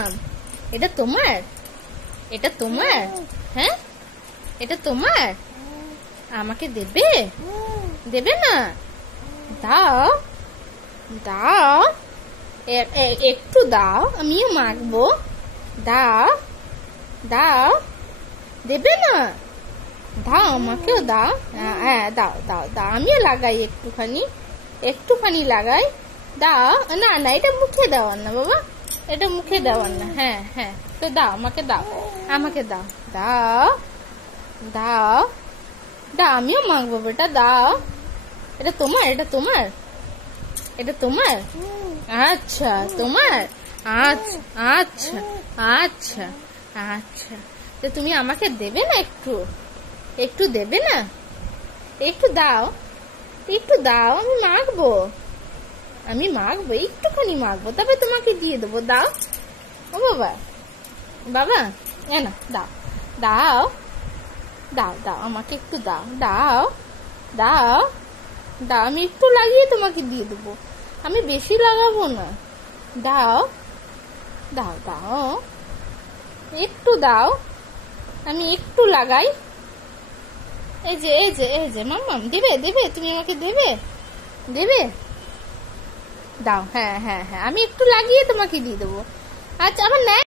মাম্মাম, এটা তোমার, এটা তোমার, হ্যাঁ এটা তোমার, আমাকে দেবে, দেবে না? দাও দাও, একটু দাও, আমিও মাখবো। দাও দাও, দেবে না? দাও, আমাকেও দাও। হ্যাঁ দাও দাও দাও, আমিও লাগাই একটুখানি, একটুখানি লাগাই। দাও না না, এটা মুখে দেওয়ার না বাবা, এটা মুখে দেওয়ার না। হ্যাঁ হ্যাঁ, তো দাও, আমাকে দাও, আমাকে দাও। দাও দাও দাও, আমিও মাখবো বেটা, দাও। এটা তোমার, এটা তোমার, এটা তোমার, আচ্ছা তোমার, আচ্ছা আচ্ছা আচ্ছা আচ্ছা, তো তুমি আমাকে দেবে না একটু, একটু দেবে না? একটু দাও, একটু দাও, আমি মাখবো, আমি মাখবো, একটুখানি মাখবো, তবে তোমাকে দিয়ে দেবো। দাও ও বাবা, বাবা না, দাও দাও দাও দাও, আমাকে একটু দাও, দাও দাও দাও, আমি একটু লাগিয়ে তোমাকে দিয়ে দেবো, আমি বেশি লাগাবো না। দাও দাও দাও, একটু দাও, আমি একটু লাগাই। এই যে এই যে এই যে মাম্মাম, দেবে দেবে, তুমি আমাকে দেবে, দেবে? দাও, হ্যাঁ হ্যাঁ হ্যাঁ, আমি একটু লাগিয়ে তোমাকে দিয়ে দেবো। আচ্ছা, আমার